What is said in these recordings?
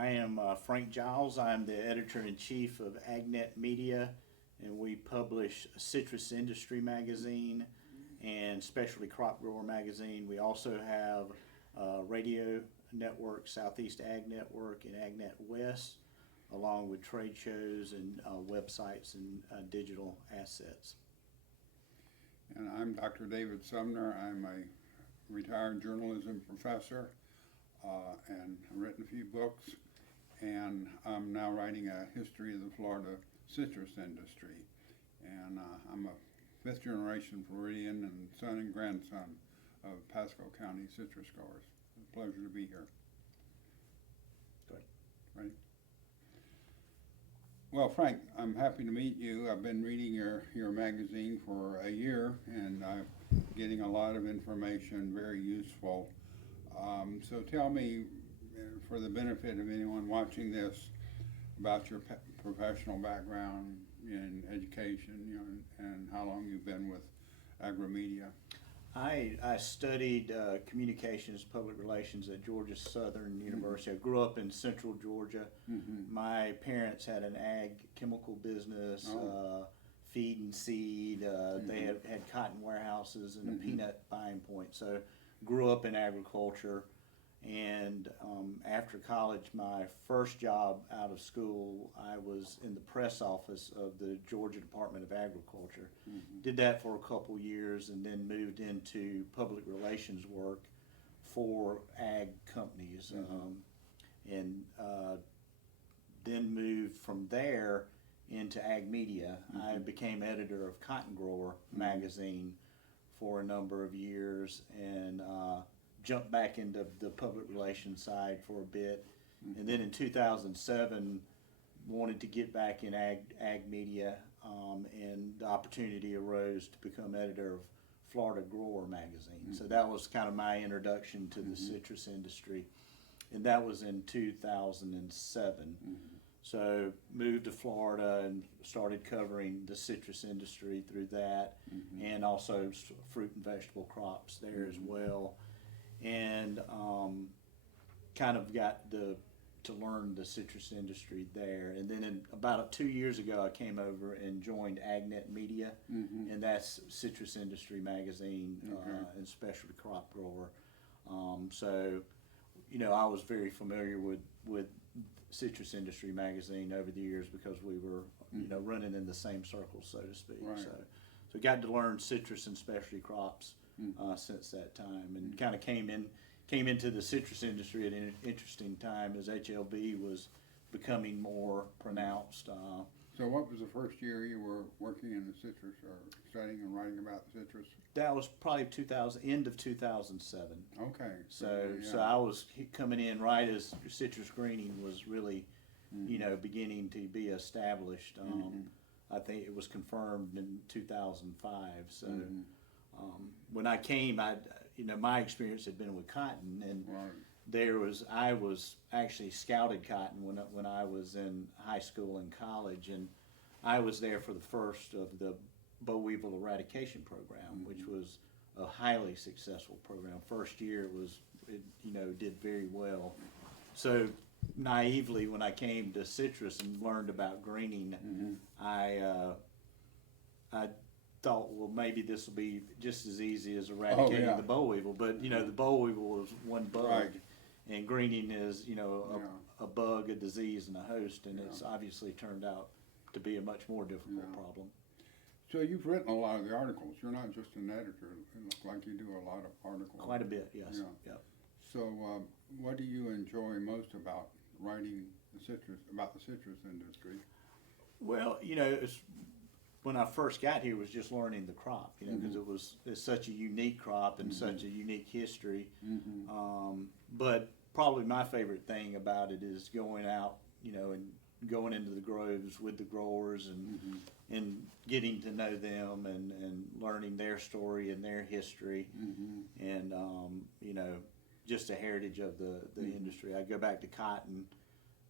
I am Frank Giles. I'm the editor-in-chief of Agnet Media, and we publish Citrus Industry Magazine and Specialty Crop Grower Magazine. We also have radio network, Southeast Ag Network and Agnet West, along with trade shows and websites and digital assets. And I'm Dr. David Sumner. I'm a retired journalism professor, and I've written a few books, and I'm now writing a history of the Florida citrus industry. And I'm a fifth generation Floridian and son and grandson of Pasco County citrus growers. It's a pleasure to be here. Good. Ready? Well, Frank, I'm happy to meet you. I've been reading your magazine for a year, and I'm getting a lot of information, very useful. So tell me, for the benefit of anyone watching this, about your professional background in education, and how long you've been with Agromedia. I studied communications, public relations at Georgia Southern University. I grew up in central Georgia. My parents had an ag chemical business, feed and seed. They had cotton warehouses and a peanut buying point. So grew up in agriculture. And after college, my first job out of school, I was in the press office of the Georgia Department of Agriculture. Did that for a couple years and then moved into public relations work for ag companies. And then moved from there into Ag Media. I became editor of Cotton Grower magazine for a number of years, and jumped back into the public relations side for a bit. And then in 2007, wanted to get back in ag media, and the opportunity arose to become editor of Florida Grower magazine. So that was kind of my introduction to the citrus industry, and that was in 2007. So moved to Florida and started covering the citrus industry through that, and also fruit and vegetable crops there as well. And kind of got to learn the citrus industry there. And then about 2 years ago, I came over and joined Agnet Media, and that's Citrus Industry Magazine and Specialty Crop Grower. So, I was very familiar with Citrus Industry Magazine over the years because we were, running in the same circles, so to speak. Right. So got to learn citrus and specialty crops since that time, and kind of came into the citrus industry at an interesting time as HLB was becoming more pronounced. So what was the first year you were working in the citrus, or studying and writing about citrus? That was probably end of 2007. Okay. So I was coming in right as citrus greening was really, beginning to be established. I think it was confirmed in 2005. So when I came, my experience had been with cotton, and I was actually scouted cotton when I was in high school and college, and I was there for the first of the boll weevil eradication program, which was a highly successful program. First year it did very well. So naively, when I came to citrus and learned about greening, I thought, well, maybe this will be just as easy as eradicating the boll weevil. But the boll weevil was one bug, and greening is a bug, a disease, and a host, and it's obviously turned out to be a much more difficult problem. So you've written a lot of the articles. You're not just an editor. It looks like you do a lot of articles. Quite a bit, yes. Yeah. So what do you enjoy most about writing about the citrus industry? Well, when I first got here, it was just learning the crop, because it's such a unique crop and such a unique history. But probably my favorite thing about it is going out, and going into the groves with the growers and getting to know them and learning their story and their history, and just the heritage of the industry. I go back to cotton.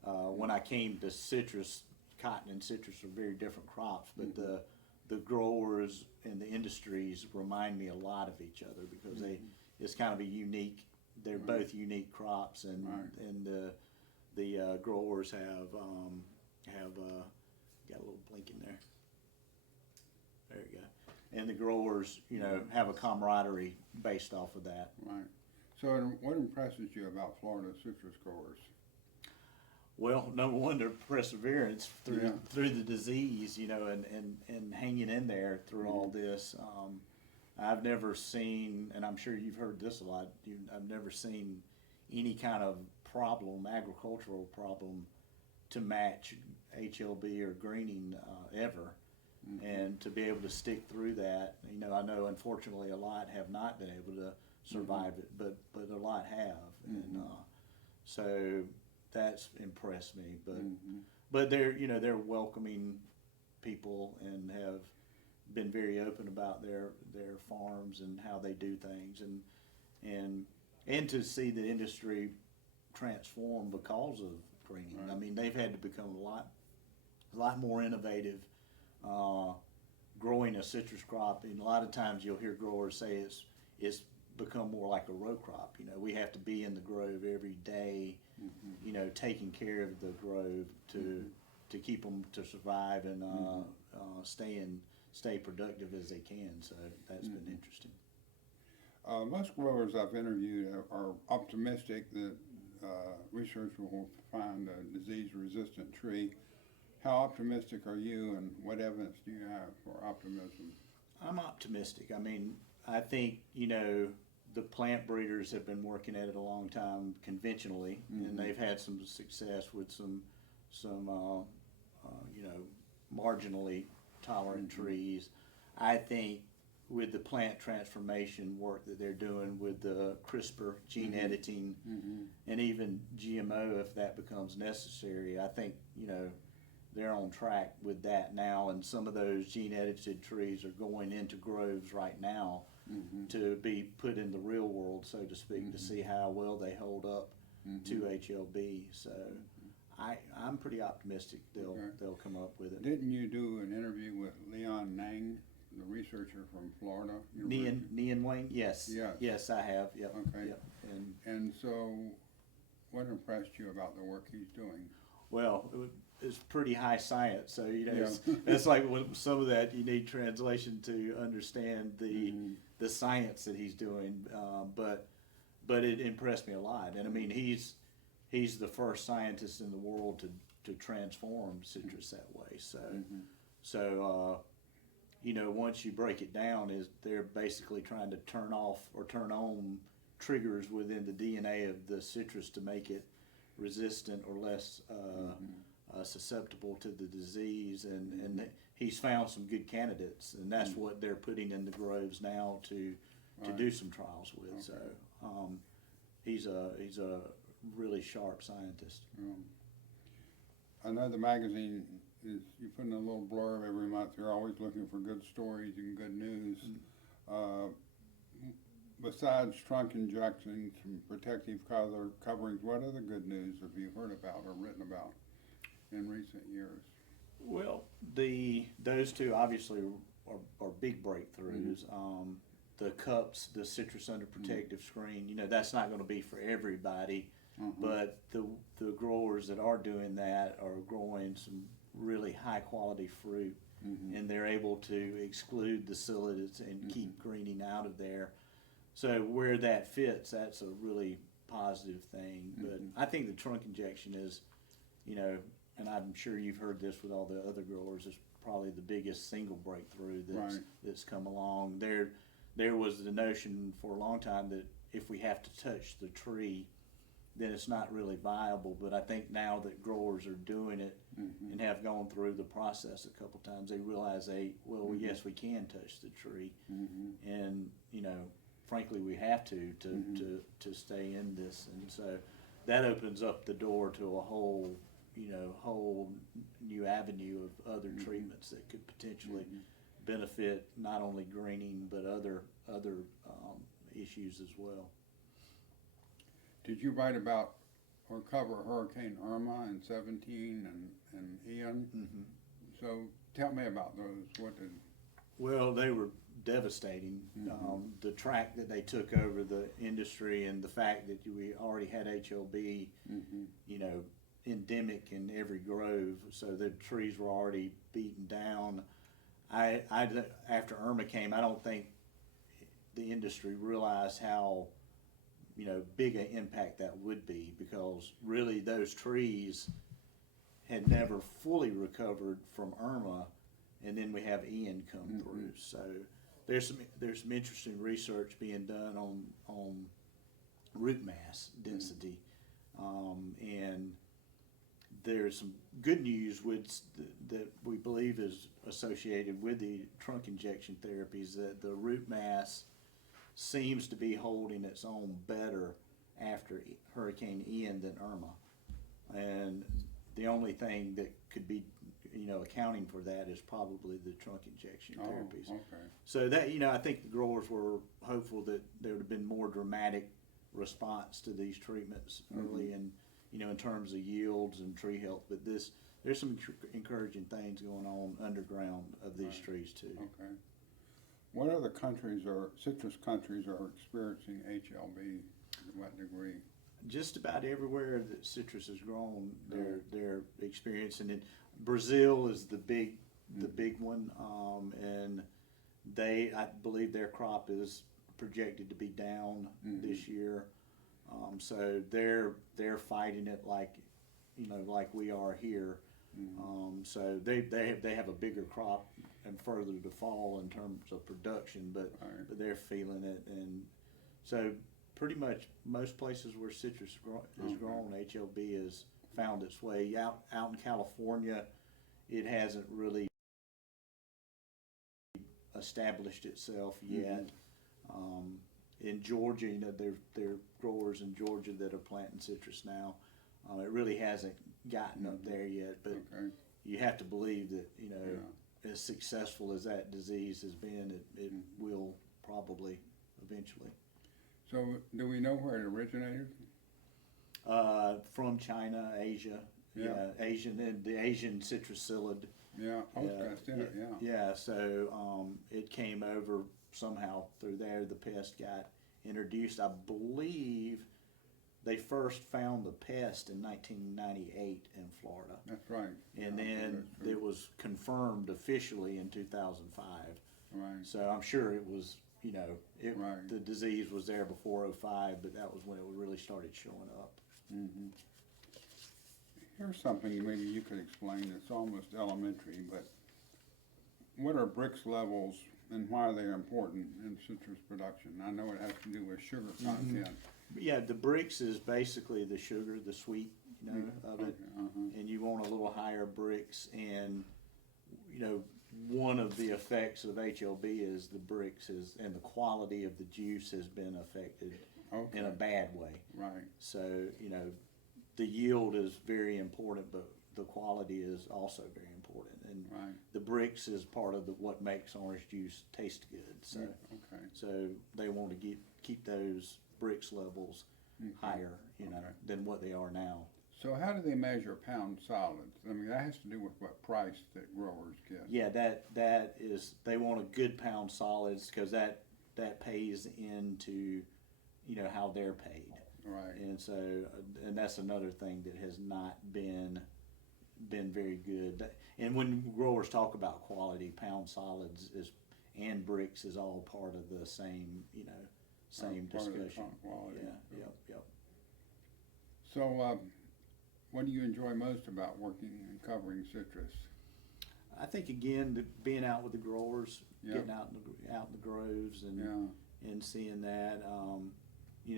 When I came to citrus, cotton and citrus are very different crops, but the growers and the industries remind me a lot of each other because it's kind of a unique. They're both unique crops, and the the growers have got a little blink in there. There you go. And the growers, have a camaraderie based off of that. Right. So what impresses you about Florida citrus growers? Well, number one, their perseverance through Yeah. through the disease, and hanging in there through all this. I've never seen, and I'm sure you've heard this a lot. I've never seen any kind of problem, agricultural problem, to match HLB or greening ever. And to be able to stick through that, I know unfortunately a lot have not been able to survive it, but a lot have, and so that's impressed me. But they're welcoming people and have been very open about their farms and how they do things, and to see the industry transform because of greening. Right. I mean, they've had to become a lot more innovative. Growing a citrus crop, and a lot of times you'll hear growers say it's become more like a row crop. We have to be in the grove every day, taking care of the grove to keep them to survive and stay productive as they can. So that's been interesting. Most growers I've interviewed are optimistic that research will find a disease-resistant tree. How optimistic are you, and what evidence do you have for optimism? I'm optimistic. I mean, I think, the plant breeders have been working at it a long time conventionally, and they've had some success with some marginally tolerant trees. I think with the plant transformation work that they're doing with the CRISPR gene editing and even GMO, if that becomes necessary, I think, they're on track with that now, and some of those gene edited trees are going into groves right now to be put in the real world, so to speak, to see how well they hold up to HLB. So I'm pretty optimistic they'll come up with it. Didn't you do an interview with Leon Nang, the researcher from Florida University? Nian Wang? Yes. Yes, I have. Yep. Okay. Yep. And so, what impressed you about the work he's doing? Well, it's pretty high science, so it's like with some of that you need translation to understand the science that he's doing. But it impressed me a lot, and I mean he's the first scientist in the world to transform citrus that way. So once you break it down, they're basically trying to turn off or turn on triggers within the DNA of the citrus to make it resistant or less susceptible to the disease, and he's found some good candidates, and that's what they're putting in the groves now to do some trials with. Okay. So he's a really sharp scientist. I know the magazine is, you put in a little blurb every month. You're always looking for good stories and good news. Besides trunk injections and protective coverings, what other good news have you heard about or written about in recent years? Well, those two obviously are big breakthroughs. The cups, the citrus under protective screen, that's not going to be for everybody, but the growers that are doing that are growing some really high quality fruit, and they're able to exclude the psyllids and keep greening out of there. So where that fits, that's a really positive thing. But I think the trunk injection is, and I'm sure you've heard this with all the other growers, is probably the biggest single breakthrough that's come along. There was the notion for a long time that if we have to touch the tree, then it's not really viable. But I think now that growers are doing it and have gone through the process a couple times, they realize yes, we can touch the tree, and frankly, we have to stay in this, and so that opens up the door to a whole new avenue of other treatments that could potentially benefit not only greening but other issues as well. Did you write about or cover Hurricane Irma in 17 and Ian? So tell me about those. Well, they were devastating. The track that they took over the industry, and the fact that we already had HLB, endemic in every grove, so the trees were already beaten down. After Irma came, I don't think the industry realized how, big an impact that would be, because really those trees had never fully recovered from Irma, and then we have Ian come through. So there's some interesting research being done on root mass density, and there's some good news that we believe is associated with the trunk injection therapies, that the root mass seems to be holding its own better after Hurricane Ian than Irma. And the only thing that could be, accounting for that is probably the trunk injection therapies. Okay. So that, I think the growers were hopeful that there would have been more dramatic response to these treatments early, and, in terms of yields and tree health. But there's some encouraging things going on underground of these trees too. Okay. What other countries citrus countries are experiencing HLB? To what degree? Just about everywhere that citrus is grown, they're experiencing it. Brazil is the big one, and I believe their crop is projected to be down this year. So they're fighting it like we are here. So they have a bigger crop and further to fall in terms of production, but they're feeling it. And so pretty much most places where citrus is grown, HLB has found its way. Out in California, it hasn't really established itself yet. In Georgia, there are growers in Georgia that are planting citrus now. It really hasn't gotten up there yet, but you have to believe that, as successful as that disease has been, it will probably eventually. So do we know where it originated? From China, Asia. Yeah, the Asian citrusillid. Yeah, I was gonna say it, Yeah, so it came over somehow through there. The pest got introduced. I believe they first found the pest in 1998 in Florida. That's right. And then it was confirmed officially in 2005. Right. So I'm sure it was, the disease was there before '05, but that was when it really started showing up. Here's something maybe you could explain. It's almost elementary, but what are Brix levels and why are they important in citrus production? I know it has to do with sugar content. Yeah, the Brix is basically the sugar, the sweet, of it, and you want a little higher Brix. And one of the effects of HLB is the Brix and the quality of the juice has been affected in a bad way. Right. So the yield is very important, but the quality is also very important. And the Brix is part of what makes orange juice taste good. So so they want to keep those Brix levels higher, than what they are now. So how do they measure pound solids? I mean, that has to do with what price that growers get. Yeah, that is, they want a good pound solids, because that pays into, how they're paid. Right. And so, and that's another thing that has not been very good. And when growers talk about quality, pound solids and Brix is all part of the same, same discussion. Quality. Yeah, yep. So, what do you enjoy most about working and covering citrus? I think again, being out with the growers, getting out in the groves and seeing that.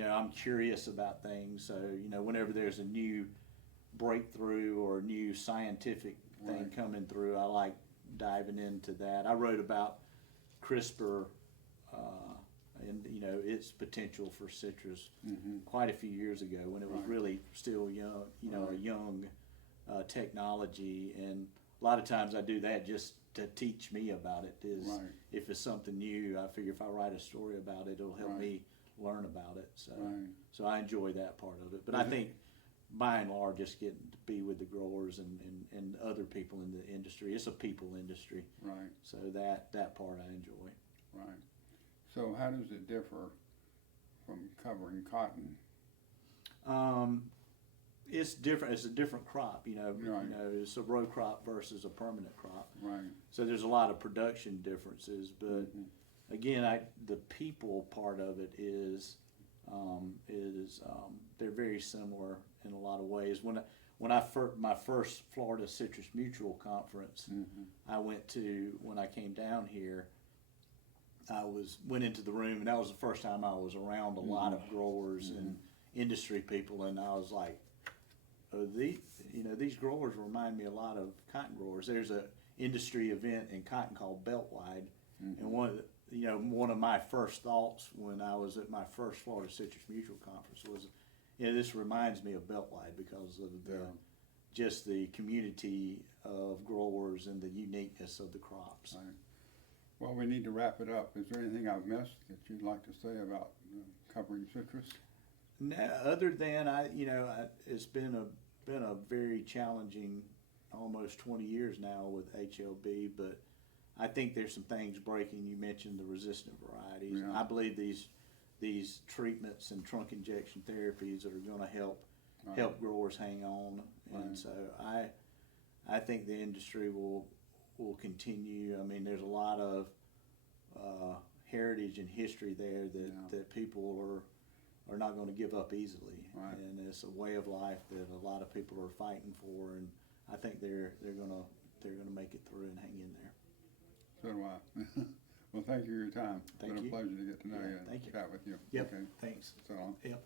I'm curious about things, so whenever there's a new breakthrough or a new scientific thing coming through, I like diving into that. I wrote about CRISPR and its potential for citrus quite a few years ago, when it was really still young, a young technology. And a lot of times I do that just to teach me about it. If it's something new, I figure if I write a story about it, it'll help me learn about it. So I enjoy that part of it. But I think by and large, just getting to be with the growers and other people in the industry, it's a people industry. Right. So that part I enjoy. Right. So how does it differ from covering cotton? it's different. It's a different crop, you know. Right. You know, it's a row crop versus a permanent crop. Right. So there's a lot of production differences, but again, the people part of it is they're very similar in a lot of ways. My first Florida Citrus Mutual conference, I went to when I came down here. Went into the room, and that was the first time I was around a lot of growers and industry people, and I was like, oh, these growers remind me a lot of cotton growers. There's a industry event in cotton called Beltwide, and one of my first thoughts when I was at my first Florida Citrus Mutual conference was, this reminds me of Beltwide because of just the community of growers and the uniqueness of the crops. Right. Well, we need to wrap it up. Is there anything I've missed that you'd like to say about covering citrus? No, other than it's been a very challenging, almost 20 years now with HLB, but I think there's some things breaking. You mentioned the resistant varieties. Yeah. I believe these treatments and trunk injection therapies are going to help growers hang on, and so I think the industry will continue. I mean, there's a lot of heritage and history there that people are not going to give up easily, and it's a way of life that a lot of people are fighting for, and I think they're gonna make it through and hang in there. So do I. Well, thank you for your time. It's been a pleasure to get to know you and Thank you. chat with you. Yep. Okay. Thanks. So long. Yep.